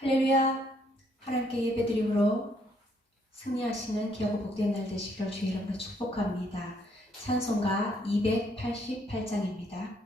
할렐루야. 하나님께 예배드림으로 승리하시는 귀하고 복된 날 되시기를 주의 이름으로 축복합니다. 찬송가 288장입니다.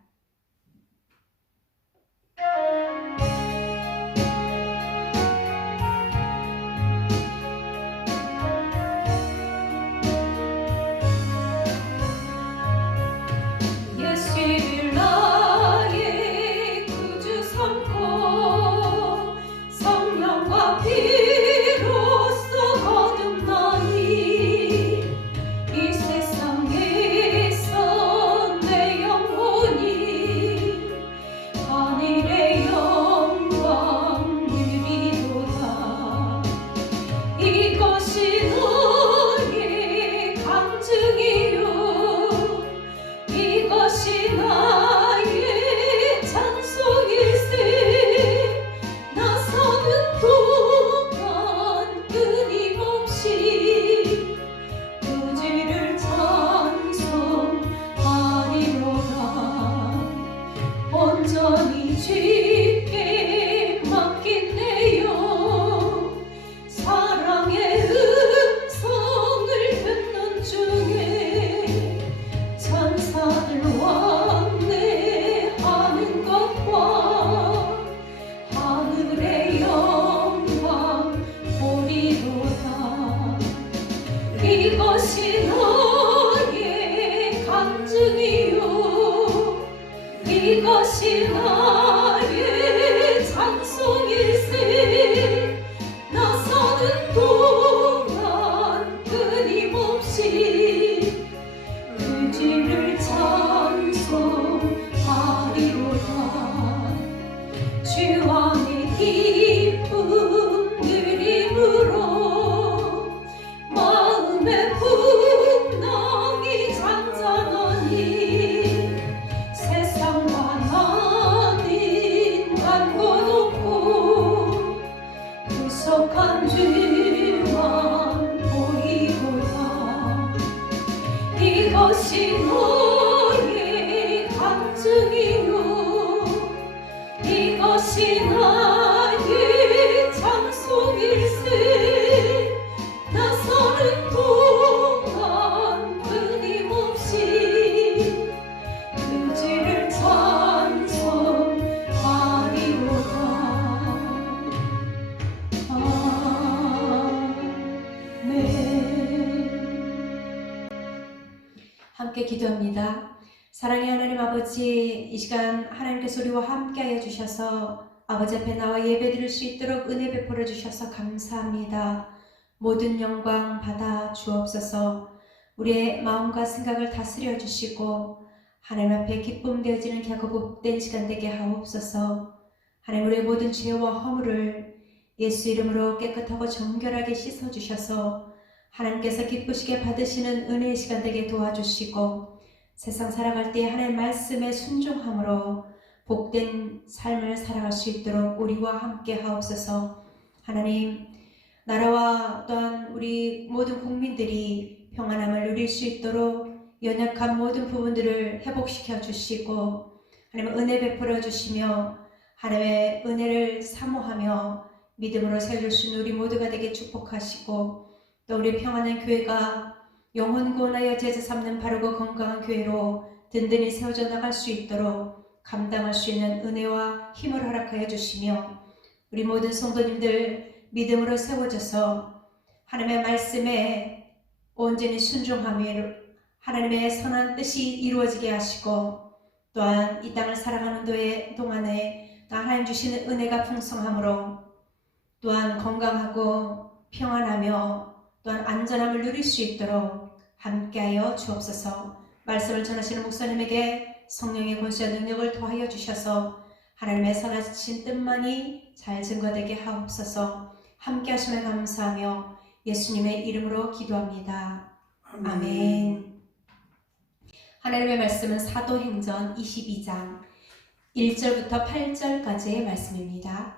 이것이 나의 간증이요 이것이 나의 찬송일세 나 사는 동안 끊임없이 그 주를 찬송하리로다 주 안에 기쁨 누림으로 풍랑이 잔잔하니 세상과 나는 간곳 없고 구속한 주만 보이고다 이것이 너의 간증이요 이것이 나의 찬송일세 나 사는 동안 끊임없이 그 주를 찬송하리로다. 아멘. 함께 기도합니다. 사랑의 하나님 아버지, 이 시간 하나님께서 우리와 함께하여 주셔서 아버지 앞에 나와 예배드릴 수 있도록 은혜 베풀어 주셔서 감사합니다. 모든 영광 받아 주옵소서. 우리의 마음과 생각을 다스려 주시고 하나님 앞에 기쁨 되어지는 갸고 복된 시간 되게 하옵소서. 하나님 우리의 모든 죄와 허물을 예수 이름으로 깨끗하고 정결하게 씻어 주셔서 하나님께서 기쁘시게 받으시는 은혜의 시간 되게 도와주시고 세상 살아갈 때 하나님의 말씀에 순종함으로 복된 삶을 살아갈 수 있도록 우리와 함께 하옵소서. 하나님, 나라와 또한 우리 모든 국민들이 평안함을 누릴 수 있도록 연약한 모든 부분들을 회복시켜 주시고 하나님 은혜 베풀어 주시며 하나님의 은혜를 사모하며 믿음으로 세워줄 수 있는 우리 모두가 되게 축복하시고 또 우리 평안한 교회가 영혼 구원하여 제자 삼는 바르고 건강한 교회로 든든히 세워져 나갈 수 있도록 감당할 수 있는 은혜와 힘을 허락하여 주시며 우리 모든 성도님들 믿음으로 세워져서 하나님의 말씀에 온전히 순종하며 하나님의 선한 뜻이 이루어지게 하시고 또한 이 땅을 살아가는 동안에 하나님 주시는 은혜가 풍성함으로 또한 건강하고 평안하며 또한 안전함을 누릴 수 있도록 함께하여 주옵소서. 말씀을 전하시는 목사님에게 성령의 권세와 능력을 더하여 주셔서 하나님의 선하신 뜻만이 잘 증거되게 하옵소서. 함께 하시면 감사하며 예수님의 이름으로 기도합니다. 아멘. 하나님의 말씀은 사도행전 22장 1절부터 8절까지의 말씀입니다.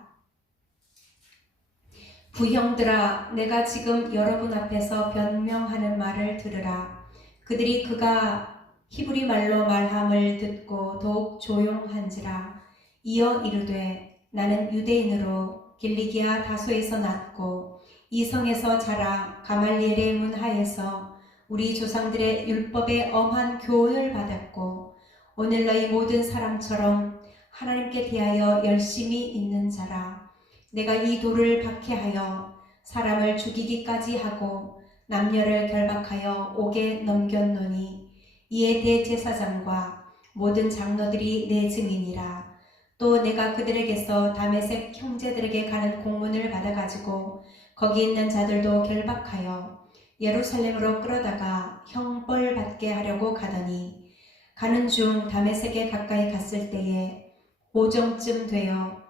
부형들아, 내가 지금 여러분 앞에서 변명하는 말을 들으라. 그들이 그가 히브리 말로 말함을 듣고 더욱 조용한지라. 이어 이르되 나는 유대인으로 길리기아 다소에서 났고 이 성에서 자라 가말리엘의 문하에서 우리 조상들의 율법의 엄한 교훈을 받았고 오늘 너희 모든 사람처럼 하나님께 대하여 열심히 있는 자라. 내가 이 돌을 박해하여 사람을 죽이기까지 하고 남녀를 결박하여 옥에 넘겼노니 이에 대제사장과 모든 장로들이 내 증인이라. 또 내가 그들에게서 다메섹 형제들에게 가는 공문을 받아가지고 거기 있는 자들도 결박하여 예루살렘으로 끌어다가 형벌 받게 하려고 가더니 가는 중 다메섹에 가까이 갔을 때에 오정쯤 되어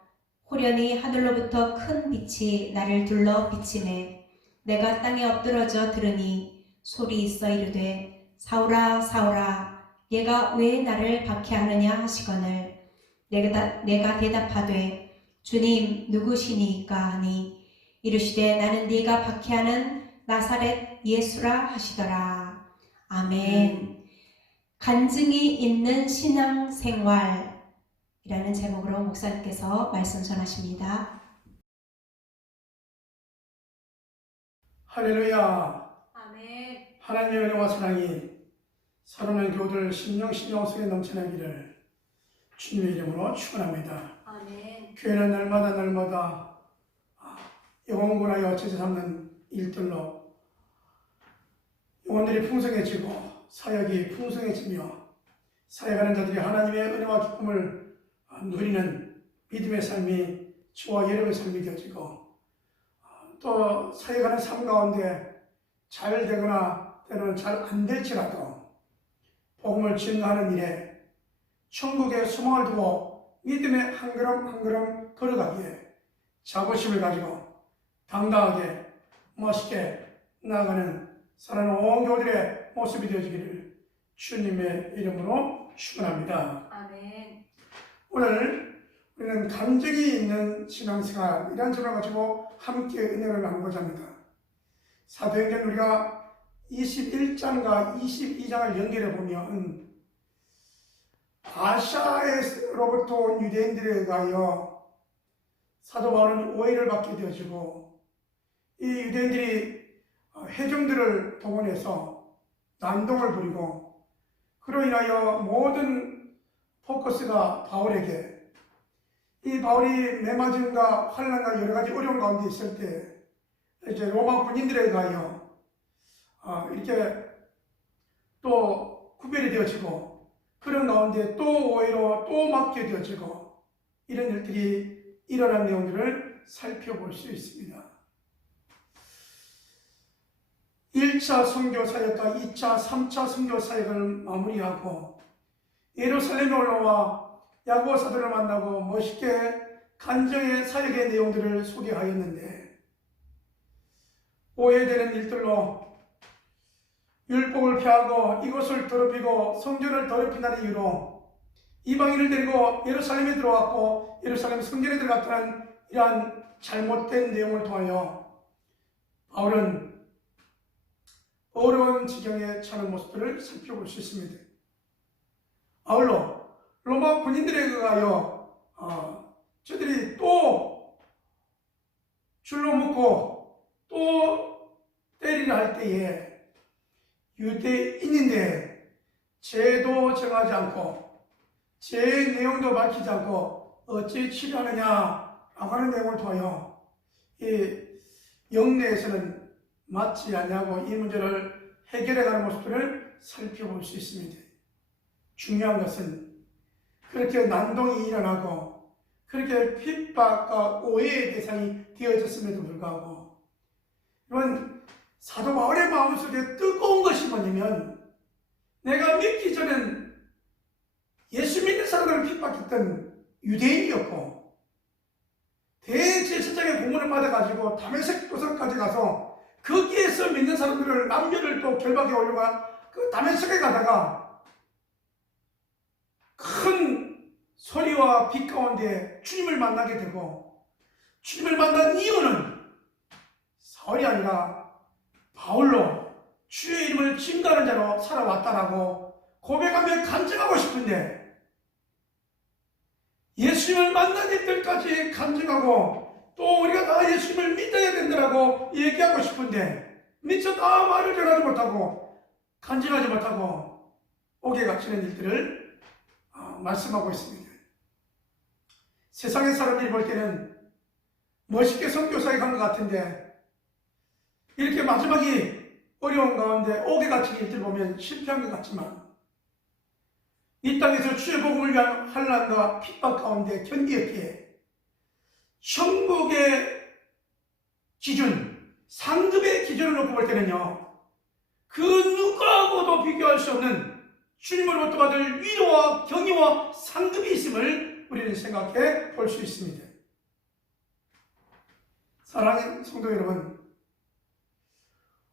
호련히 하늘로부터 큰 빛이 나를 둘러 비치매 내가 땅에 엎드러져 들으니 소리 있어 이르되 사울아 사울아 얘가 왜 나를 박해하느냐 하시거늘 내가 대답하되 주님 누구시니까 하니 이르시되 나는 네가 박해하는 나사렛 예수라 하시더라. 아멘. 간증이 있는 신앙생활이라는 제목으로 목사님께서 말씀 전하십니다. 할렐루야. 아멘. 하나님의 은혜와 사랑이 사랑하는 교우들 심령 속에 넘쳐나기를 주님의 이름으로 축원합니다. 아멘. 교회는 날마다 영혼군하여 제자 삼는 일들로 영혼들이 풍성해지고 사역이 풍성해지며 사역하는 자들이 하나님의 은혜와 기쁨을 누리는 믿음의 삶이 저와 여러분의 삶이 되어지고 또 사역하는 삶 가운데 잘 되거나 때로는 잘 안 될지라도 복음을 증거하는 일에 천국의 소망을 두고 믿음의 한 걸음 한 걸음 걸어가기에 자부심을 가지고 당당하게 멋있게 나아가는 사랑하는 온 교우들의 모습이 되어지기를 주님의 이름으로 축원합니다. 아멘. 오늘 우리는 감정이 있는 신앙생활 이런 점을 가지고 함께 은혜를 나누고자 합니다. 사도행전 우리가 21장과 22장을 연결해 보면 아시아로부터 온 유대인들에 의하여 사도 바울은 오해를 받게 되어지고 이 유대인들이 회중들을 동원해서 난동을 부리고 그로 인하여 모든 포커스가 바울에게 이 바울이 매맞음과 환난과 여러 가지 어려운 가운데 있을 때 이제 로마 군인들에 의하여 이렇게 또 구별이 되어지고 그런 가운데 또 오해로 또 막게 되어지고 이런 일들이 일어난 내용들을 살펴볼 수 있습니다. 1차 선교 사역과 2차, 3차 선교 사역을 마무리하고 예루살렘에 올라와 야고보 사도를 만나고 멋있게 간증의 사역의 내용들을 소개하였는데 오해되는 일들로 율법을 폐하고 이것을 더럽히고 성전을 더럽힌다는 이유로 이방인을 데리고 예루살렘에 들어왔고 예루살렘 성전에 들어갔다는 이러한 잘못된 내용을 통하여 바울은 어려운 지경에 처한 모습들을 살펴볼 수 있습니다. 아울러 로마 군인들에 의하여 저들이 또 줄로 묶고 또 때리려 할 때에 유대인인데 죄도 정하지 않고 죄의 내용도 밝히지 않고 어찌 치료하느냐라고 하는 내용을 통하여 이 영내에서는 맞지 않냐고 이 문제를 해결해가는 모습들을 살펴볼 수 있습니다. 중요한 것은 그렇게 난동이 일어나고 그렇게 핍박과 오해의 대상이 되어졌음에도 불구하고 이런 사도 바울의 마음속에 뜨거운 것이 뭐냐면 내가 믿기 전엔 예수 믿는 사람들을 핍박했던 유대인이었고 대제사장의 공문을 받아가지고 다메섹 도성까지 가서 거기에서 믿는 사람들을 남녀를 또 결박해 오려고 그 다메섹에 가다가 큰 소리와 빛 가운데 주님을 만나게 되고 주님을 만난 이유는 사울이 아니라 바울로 주의 이름을 증거하는 자로 살아왔다라고 고백하며 간증하고 싶은데 예수님을 만나기 때까지 간증하고 또 우리가 다 예수님을 믿어야 된다고 얘기하고 싶은데 미처 다 말을 전하지 못하고 간증하지 못하고 옥에 갇히는 일들을 말씀하고 있습니다. 세상의 사람들이 볼 때는 멋있게 선교사에 간 것 같은데 이렇게 마지막이 어려운 가운데 옥에 갇힌 일들 보면 실패한 것 같지만 이 땅에서 주의 복음을 위한 환난과 핍박 가운데 견디었기에 천국의 기준, 상급의 기준을 놓고 볼 때는요, 그 누구하고도 비교할 수 없는 주님으로부터 받을 위로와 경의와 상급이 있음을 우리는 생각해 볼 수 있습니다. 사랑하는 성도 여러분,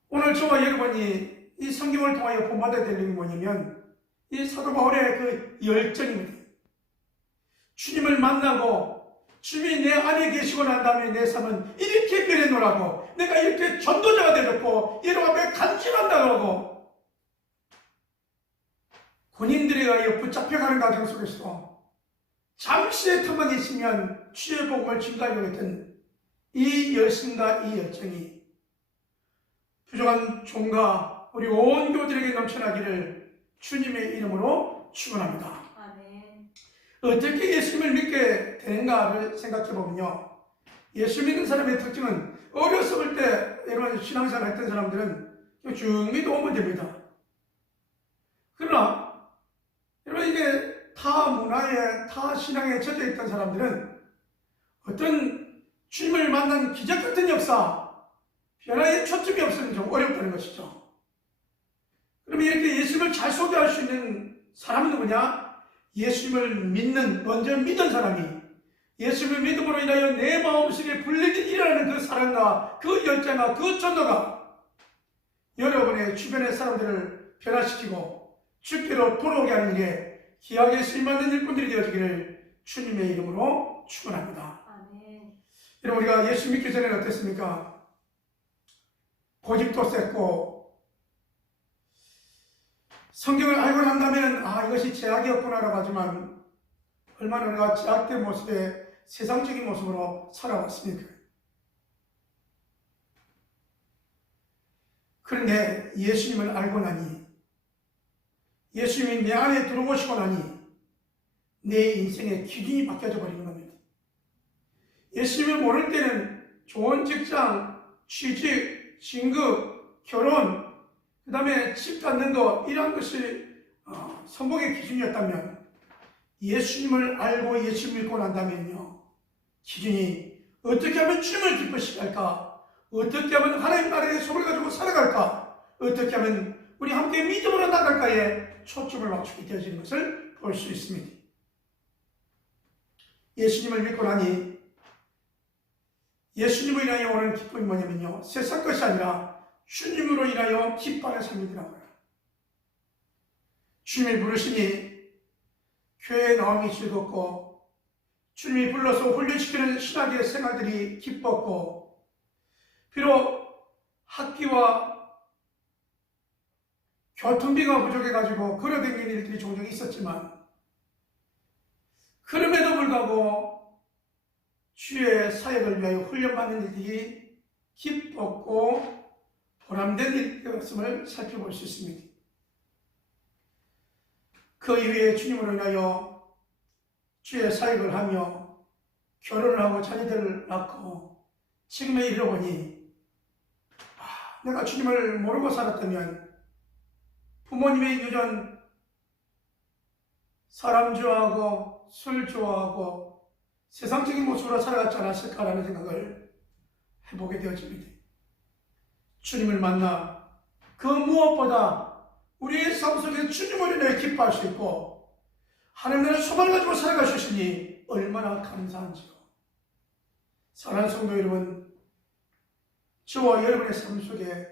오늘 저와 여러분이 이 성경을 통하여 본받아야 될 일이 뭐냐면 이 사도 바울의 그 열정입니다. 주님을 만나고 주님이 내 안에 계시고 난 다음에 내 삶은 이렇게 변해노라고, 내가 이렇게 전도자가 되었고 여러분 앞에 간증한다고 군인들에 의하여 붙잡혀가는 과정 속에서 잠시의 틈만 있으면 주의 복음을 증가하려고 했던 이 열심과 이 열정이 부족한 종과 우리 온 교들에게 넘쳐나기를 주님의 이름으로 축원합니다. 아멘. 어떻게 예수님을 믿게 되는가를 생각해보면요, 예수 믿는 사람의 특징은 어렸을 때 여러분 신앙생활 했던 사람들은 쭉 믿어오면 됩니다. 그러나 여러분 이게 타 문화에 타 신앙에 젖어 있던 사람들은 어떤 주님을 만난 기적 같은 역사, 변화에 초점이 없으면 좀 어렵다는 것이죠. 그러면 이렇게 예수님을 잘 소개할 수 있는 사람은 누구냐? 예수님을 믿는, 먼저 믿은 사람이 예수님을 믿음으로 인하여 내 마음속에 불리듯 일어나는 그 사랑과 그 열정과 그 전도가 여러분의 주변의 사람들을 변화시키고 주께로 돌아오게 하는 일에 귀하게 쓰임받는 일꾼들이 되어지기를 주님의 이름으로 축원합니다. 아멘. 여러분, 우리가 예수 믿기 전에는 어땠습니까? 고집도 셌고 성경을 알고 난 다음에는 이것이 제약이었구나라고 하지만 얼마나 우리가 제약된 모습에 세상적인 모습으로 살아왔습니까? 그런데 예수님을 알고 나니, 예수님이 내 안에 들어오시고 나니 내 인생의 기준이 바뀌어져 버리는 겁니다. 예수님을 모를 때는 좋은 직장, 취직, 진급, 결혼, 그 다음에 집 갖는 거, 이런 것이 성공의 기준이었다면 예수님을 알고 예수님을 믿고 난 다음에는요, 기준이 어떻게 하면 주님을 기쁘시게 할까? 어떻게 하면 하나님 나라의 소를 가지고 살아갈까? 어떻게 하면 우리 함께 믿음으로 나갈까에 초점을 맞추게 되어지는 것을 볼 수 있습니다. 예수님을 믿고 나니 예수님으로 인하여 오는 기쁨이 뭐냐면요, 세상 것이 아니라 주님으로 인하여 기뻐하는 삶이더라고요. 주님이 부르시니 교회에 나옴이 즐겁고 주님이 불러서 훈련시키는 신학의 생활들이 기뻤고, 비록 학비와 교통비가 부족해가지고 걸어다니는 일들이 종종 있었지만 그럼에도 불구하고 주의 사역을 위하여 훈련받는 일들이 기뻤고 보람된 일이었음을 살펴볼 수 있습니다. 그 이후에 주님으로 인하여 주의 사역을 하며 결혼을 하고 자녀들을 낳고 지금에 이르러보니 내가 주님을 모르고 살았다면 부모님의 유전, 사람 좋아하고 술 좋아하고 세상적인 모습으로 살아갔지 않았을까라는 생각을 해보게 되어집니다. 주님을 만나 그 무엇보다 우리의 삶 속에 주님을 인해 기뻐할 수 있고 하나님 나라의 소망을 가지고 살아갈 수 있으니 얼마나 감사한지요. 사랑하는 성도 여러분, 저와 여러분의 삶 속에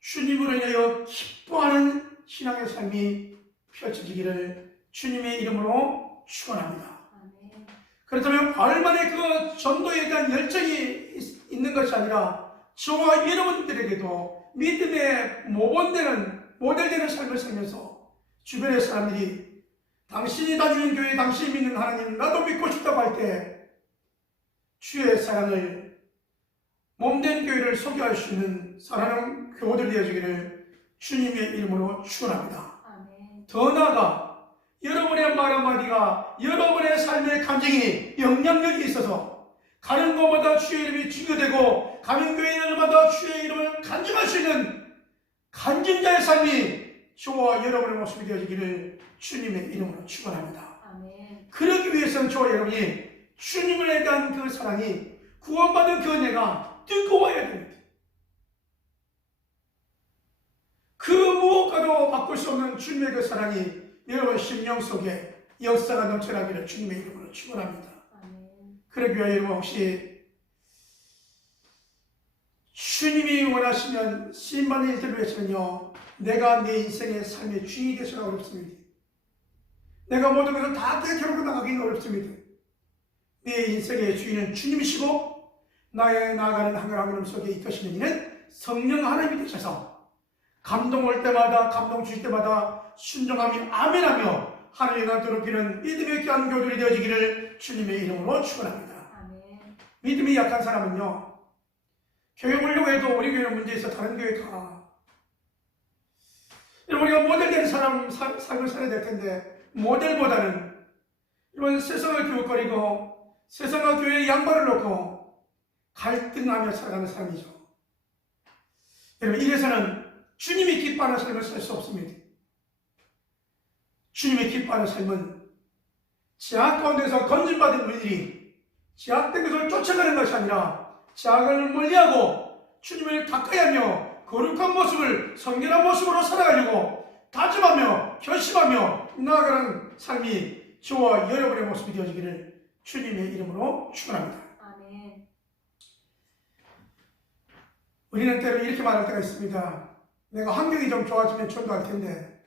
주님으로 인하여 기뻐하는 신앙의 삶이 펼쳐지기를 주님의 이름으로 축원합니다. 아멘. 그렇다면 바울만의 그 전도에 대한 열정이 있는 것이 아니라 저와 여러분들에게도 믿음의 모델되는 삶을 살면서 주변의 사람들이 당신이 다니는 교회, 당신이 믿는 하나님 나도 믿고 싶다고 할 때 주의 사랑을 몸된 교회를 소개할 수 있는 사랑하는 교우들 되어지기를 주님의 이름으로 축원합니다. 아멘. 더 나아가 여러분의 말 한마디가 여러분의 삶의 감정이 영향력이 있어서 가는 곳마다 주의 이름이 증거되고 가는 교회마다 주의 이름을 간증할 수 있는 간증자의 삶이 저와 여러분의 모습이 되어지기를 주님의 이름으로 축원합니다. 아멘. 그러기 위해서는 저와 여러분이 주님을 대한 그 사랑이 구원받은 그 은혜가 뜨거워야 됩니다. 그 무엇과도 바꿀 수 없는 주님의 그 사랑이 여러분 심령 속에 역사가 넘쳐나기를 주님의 이름으로 축원합니다. 아멘. 그러기 위하여 여러분 혹시 주님이 원하시면 시인받는 일들을 위해서는요, 내가 내 인생의 삶의 주인이 되시기가 어렵습니다. 내가 모든 것을 다 깨켜놓고 나가기는 어렵습니다. 내 인생의 주인은 주님이시고 나의 나아가는 한 걸음 한 걸음 속에 이끄시는 이는 성령 하나님이 되셔서 감동 올 때마다 감동 주실 때마다 순종하며 아멘하며 하나님과 더럽히는 믿음의 귀한 교들이 되어지기를 주님의 이름으로 축원합니다. 아멘. 믿음이 약한 사람은요, 교회 오려고 해도 우리 교회는 문제 있어 다른 교회 가. 우리가 모델된 삶을 살아야 될 텐데 모델보다는 이런 세상을 기웃거리고 세상과 교회에 양발을 놓고 갈등하며 살아가는 삶이죠. 여러분, 이래서는 주님이 기뻐하는 삶을 살 수 없습니다. 주님이 기뻐하는 삶은 제약 가운데서 건진받은 우리들이 제약된 것을 쫓아가는 것이 아니라 제약을 멀리하고 주님을 가까이하며 거룩한 모습을 성결한 모습으로 살아가려고 다짐하며 결심하며 나아가는 삶이 저와 여러분의 모습이 되어지기를 주님의 이름으로 축원합니다. 아멘. 우리는 때로 이렇게 말할 때가 있습니다. 내가 환경이 좀 좋아지면 전도할 텐데,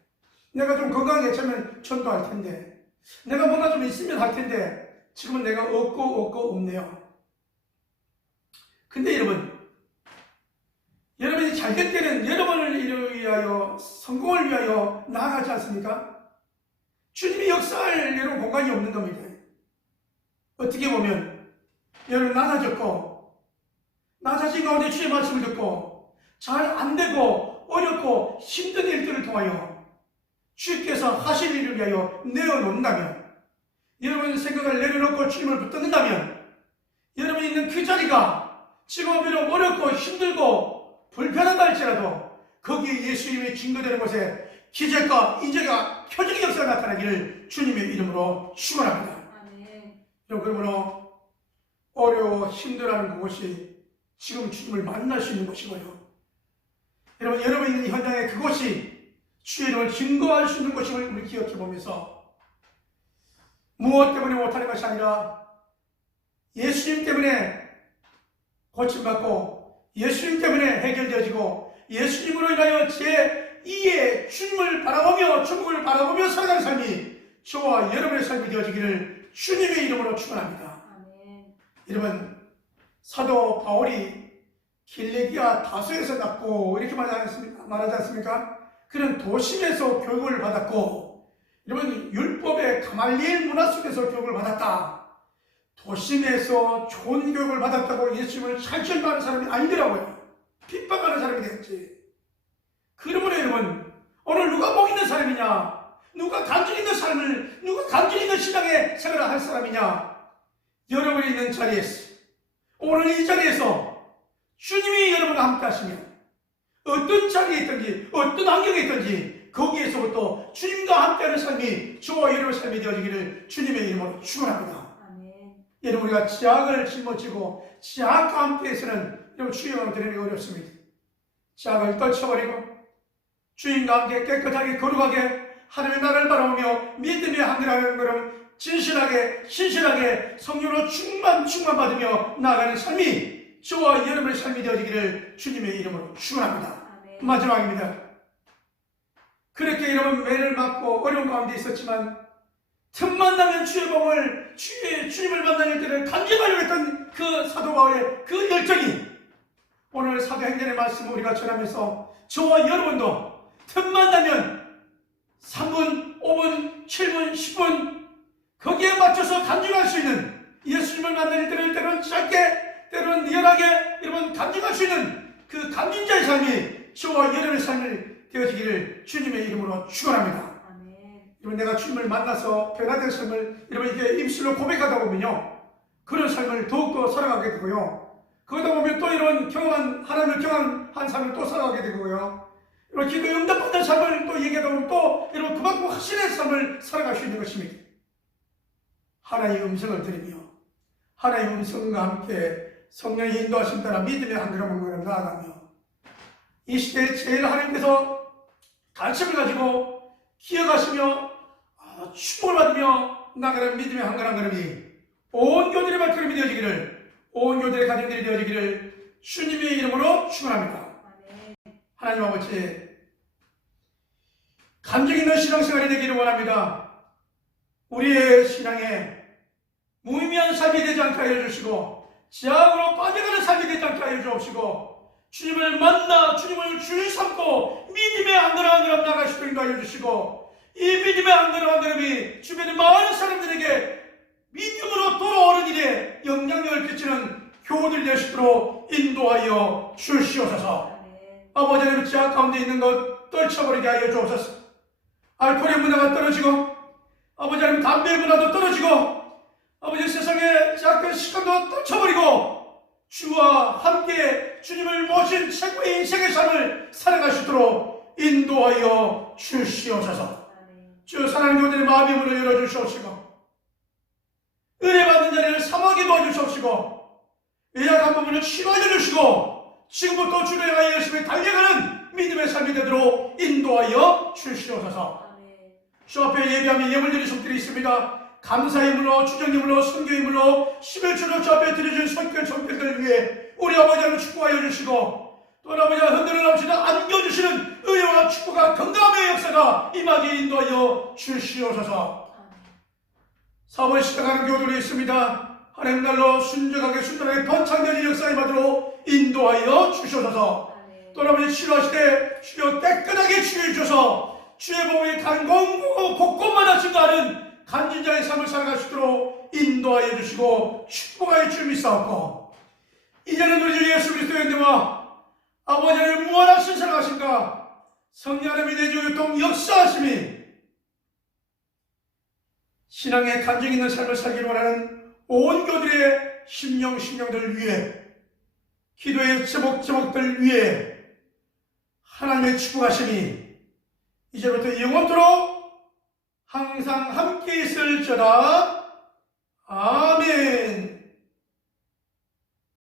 내가 좀 건강해지면 전도할 텐데, 내가 뭔가 좀 있으면 할 텐데 지금은 내가 없고 없네요. 근데 여러분이 잘 될 때는 여러분을 위하여 성공을 위하여 나아가지 않습니까? 주님이 역사할 여러분 공간이 없는 겁니다. 어떻게 보면 여러분 낮아졌고 나 자신 가운데 주의 말씀을 듣고 잘 안되고 어렵고 힘든 일들을 통하여 주께서 하실 일을 위하여 내어놓는다면, 여러분 생각을 내려놓고 주님을 붙든다면 여러분이 있는 그 자리가 지금 비록 어렵고 힘들고 불편하다 할지라도 거기에 예수님의 증거되는 곳에 기적과 인재가 표적의 역사가 나타나기를 주님의 이름으로 축원합니다. 아멘. 그러므로 어려워 힘들어하는 그곳이 지금 주님을 만날 수 있는 곳이고요. 여러분 있는 현장에 그곳이 주의 이름을 증거할 수 있는 곳임을 우리 기억해 보면서 무엇 때문에 못하는 것이 아니라 예수님 때문에 고침받고 예수님 때문에 해결되어지고 예수님으로 인하여 제2의 주님을 바라보며 천국을 바라보며 살아가는 삶이 저와 여러분의 삶이 되어지기를 주님의 이름으로 축원합니다. 아멘. 여러분, 사도 바울이 길레기아 다소에서 났고 이렇게 말하지 않습니까? 그는 도심에서 교육을 받았고, 여러분 율법의 가말리엘 문화 속에서 교육을 받았다. 도심에서 좋은 교육을 받았다고 예수님을 찰절하는 사람이 아니더라고요. 핍박하는 사람이 됐지. 그러므로 여러분, 오늘 누가 복 있는 사람이냐, 누가 간증 있는 삶을, 누가 간증 있는 신앙의 생활을 할 사람이냐, 여러분이 있는 자리에서, 오늘 이 자리에서 주님이 여러분과 함께 하시면 어떤 자리에 있든지 어떤 환경에 있든지 거기에서부터 주님과 함께하는 삶이 저와 여러분의 삶이 되어지기를 주님의 이름으로 축원합니다. 아멘. 여러분, 우리가 제약을 짊어지고 제약과 함께해서는 여러분 주의 영광을 드리기 어렵습니다. 제약을 떨쳐버리고 주님과 함께 깨끗하게 거룩하게 하나님의 나라를 바라보며 믿음의 한결하는 걸음 진실하게 신실하게 성령으로 충만받으며 나아가는 삶이 저와 여러분의 삶이 되어지기를 주님의 이름으로 축원합니다. 아멘. 마지막입니다. 그렇게 여러분 매를 맞고 어려운 가운데 있었지만 틈만 나면 주의 복을 주님을 만나는 때를 간직하려고 했던 그 사도 바울의 그 열정이 오늘 사도행전의 말씀을 우리가 전하면서 저와 여러분도 틈만 나면 3분, 5분, 7분, 10분 거기에 맞춰서 간직할 수 있는 예수님을 만날 때는 짧게, 때로는 리얼하게 여러분 간증할 수 있는 그 간증자의 삶이 저와 여러분의 삶이 되어지기를 주님의 이름으로 축원합니다. 아멘. 여러분, 내가 주님을 만나서 변화된 삶을 여러분 이렇게 입술로 고백하다 보면요, 그런 삶을 더욱더 살아가게 되고요, 그러다 보면 또 이런 경험한 하나님을 경험한 삶을 또 살아가게 되고요, 여러분 기도에 응답받는 삶을 또 얘기하다 보면 또 여러분 그만큼 확신의 삶을 살아갈 수 있는 것입니다. 하나님의 음성을 들으며 하나님의 음성과 함께 성령의 인도하심 따라 믿음의 한 걸음 한 걸음 나아가며 이 시대에 제일 하나님께서 가르침을 가지고 기억하시며 축복을 받으며 나가는 믿음의 한 걸음 한 걸음이 온 교들의 발걸음이 되어지기를, 온 교들의 가정들이 되어지기를 주님의 이름으로 축원합니다. 아멘. 하나님 아버지, 감정 있는 신앙생활이 되기를 원합니다. 우리의 신앙에 무의미한 삶이 되지 않게 하여 주시고 지향으로 빠져가는 삶이 되지 않게 하여 주옵시고 주님을 만나 주님을 줄 삼고 믿음의 한 걸음 한 걸음 나갈 수 있게 하여 주시고 이 믿음의 한 걸음 한 걸음이 주변의 많은 사람들에게 믿음으로 돌아오는 일에 영향력을 끼치는 교우들 되시도록 인도하여 주시옵소서. 아멘. 아버지 하나님, 지하 가운데 있는 것 떨쳐버리게 하여 주옵소서. 알코올의 문화가 떨어지고 아버지 하나님 담배의 문화도 떨어지고 아버지 세상의 작은 시간도 떨쳐버리고 주와 함께 주님을 모신 최고의 인생의 삶을 살아갈 수 있도록 인도하여 주시옵소서. 아멘. 주 사랑하는 교우들의 마음의 문을 열어주시옵시고 은혜 받는 자리를 삼하게 도와주시옵시고 예약한 부분을 치료해 주시고 지금부터 주를 향하여 열심히 달려가는 믿음의 삶이 되도록 인도하여 주시옵소서. 아멘. 주 앞에 예배하며 예물드릴 손길이 있습니다. 감사의 물로 주정의 물로 선교의 물로 11주로 주 앞에 드려진 손길들 위해 우리 아버지를 축복하여 주시고 또 아버지가 흔들어 넘치는 안겨주시는 의와 축복과 건강함의 역사가 임하게 인도하여 주시옵소서. 사업을 시작하는 교들이 있습니다. 하나님 날로 순전하게 번창되는 역사에 받도록 인도하여 주시옵소서. 아멘. 또 아버지 치료하실 때 주여 깨끗하게 치료해 주셔서 주의 몸이 간 곳곳마다 증가하는 간진자의 삶을 살아갈 수 있도록 인도하여 주시고 축복하여 주님이 싸웠고 이제는 우리 주 예수 그리스도의 은혜와 아버지 하나님의 무한하신 사랑하신가 성령 하나님의 내주 유통 역사하심이 신앙의 간증 있는 삶을 살기를 원하는 온 교들의 심령들을 위해 기도의 제목들 위해 하나님의 축복하심이 이제부터 영원토록 항상 함께 있을지어다. 아멘.